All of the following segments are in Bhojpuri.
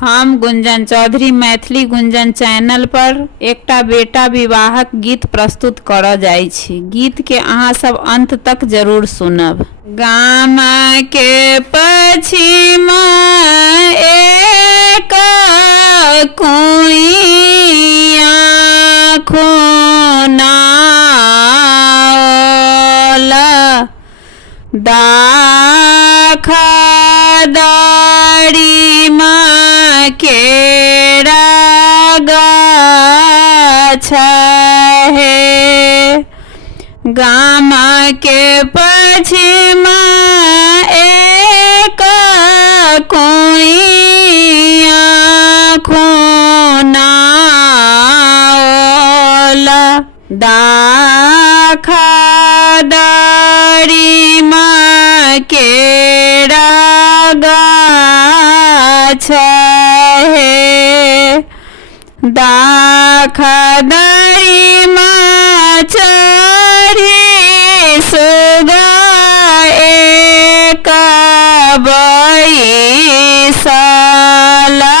हम गुंजन चौधरी मैथिली गुंजन चैनल पर एकटा बेटा विवाहक गीत प्रस्तुत करऽ जाइ छी। गीत के अहाँ सब अंत तक जरूर सुनब। गाम के पश्चिम एक कुइया खुनाओला दाखा दाड़ी माँ केरा गाछ है। गाम के पश्चिम एक कुइया खुनाओला दाखा दाड़ी माँ केरा गाछ है। दाखा दाड़ी माँ चढ़ी सुगा एक बैसला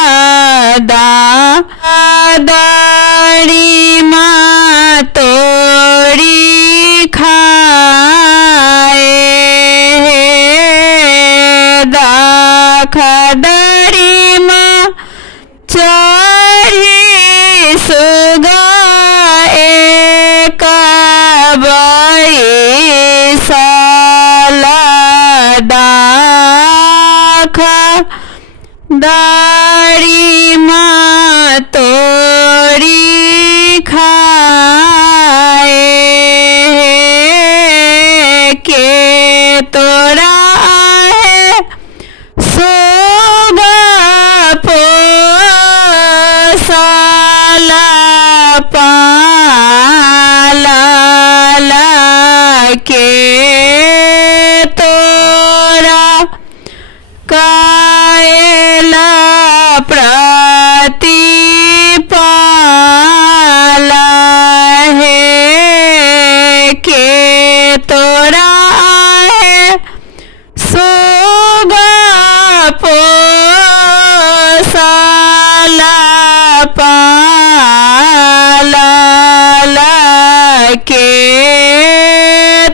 दाड़ी माँ तोड़ी खाए दाखा दाड़ी माँ चढ़ी सुगा एक बैसला दाखा दाड़ी माँ तोड़ी खाए के तोरा है सुगा पोसला पाला के तोरा कायला प्रतिपाला है के तोरा है सुगा पोसला पाला के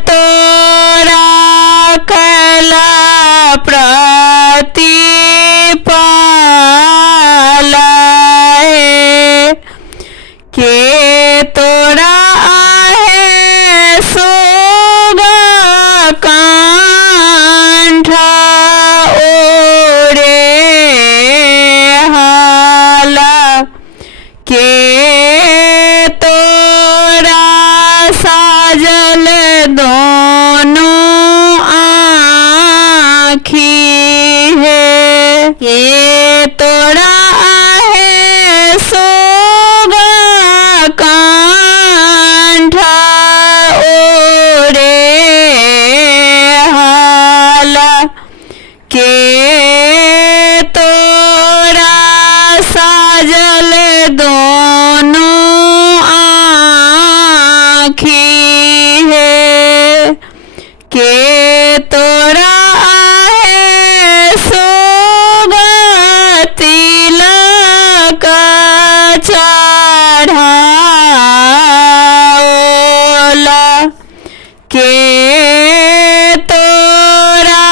तोरा कला प्रतिपाला है के तोरा है सुगा कंठ ओरे हाला के तोरा साजल दोनों आँखी है के तोरा है सुगा कंठ ओरे हाला के तोरा साजल दोनों आँखी है के तोरा है सुगा तिलक चढ़ाओला के तोरा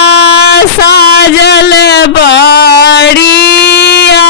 साजल बड़िया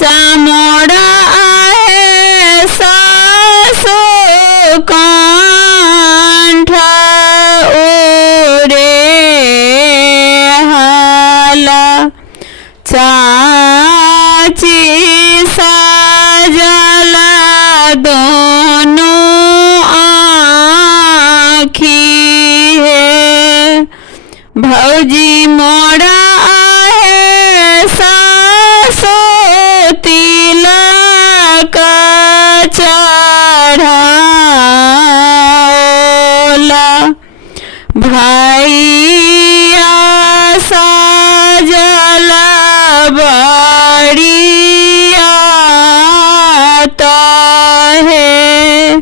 मोड़ा आहे सासु कंठ ओरे हाला चाची सजल दोनों आँखी है भौजी मोड़ा है सासु तिलक चढ़ाओला भैया सजल बड़िया तो है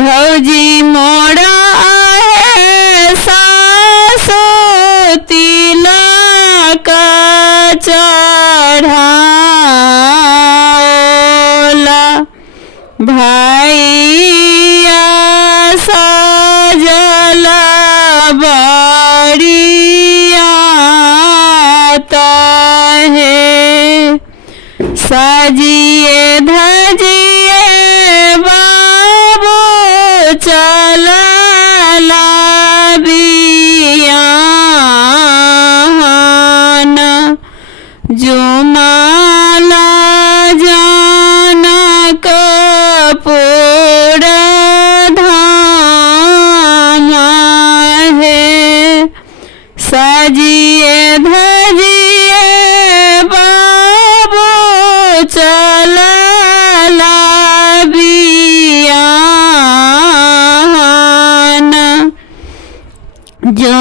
भौजी मोड़ा है सासु तिलक चढ़ाओला भैया सजल बड़िया तो है सजिए धजिए बाबू चलला बियान जुमाला जनकपुर धाम है सजिए धजिए बाबू चलला बियान जो